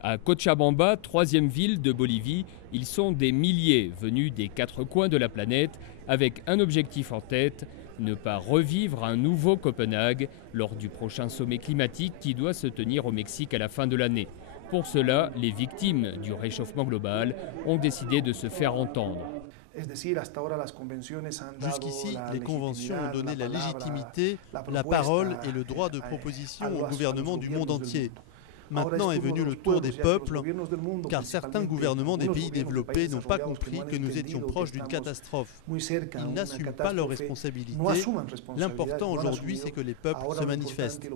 À Cochabamba, troisième ville de Bolivie, ils sont des milliers venus des quatre coins de la planète avec un objectif en tête, ne pas revivre un nouveau Copenhague lors du prochain sommet climatique qui doit se tenir au Mexique à la fin de l'année. Pour cela, les victimes du réchauffement global ont décidé de se faire entendre. Jusqu'ici, les conventions ont donné la légitimité, la parole et le droit de proposition au gouvernement du monde entier. Maintenant est venu le tour des peuples, car certains gouvernements des pays développés n'ont pas compris que nous étions proches d'une catastrophe. Ils n'assument pas leurs responsabilités. L'important aujourd'hui, c'est que les peuples se manifestent.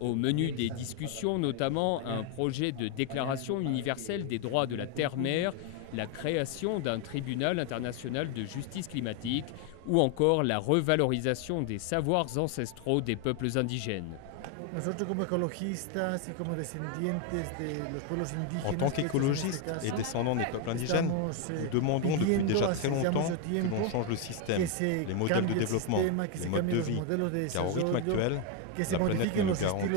Au menu des discussions, notamment un projet de déclaration universelle des droits de la terre-mer, la création d'un tribunal international de justice climatique ou encore la revalorisation des savoirs ancestraux des peuples indigènes. En tant qu'écologistes et descendants des peuples indigènes, nous demandons depuis déjà très longtemps que l'on change le système, les modèles de développement, les modes de vie, car au rythme actuel, la planète ne nous garantit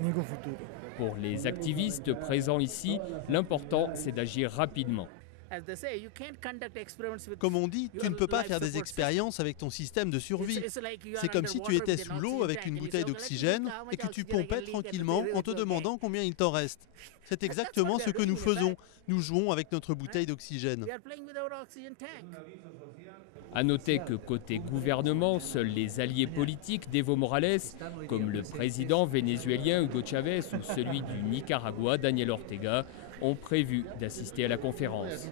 aucun futur. Pour les activistes présents ici, l'important c'est d'agir rapidement. Comme on dit, tu ne peux pas faire des expériences avec ton système de survie. C'est comme si tu étais sous l'eau avec une bouteille d'oxygène et que tu pompais tranquillement en te demandant combien il t'en reste. C'est exactement ce que nous faisons. Nous jouons avec notre bouteille d'oxygène. À noter que côté gouvernement, seuls les alliés politiques d'Evo Morales, comme le président vénézuélien Hugo Chavez ou celui du Nicaragua Daniel Ortega, ont prévu d'assister à la conférence.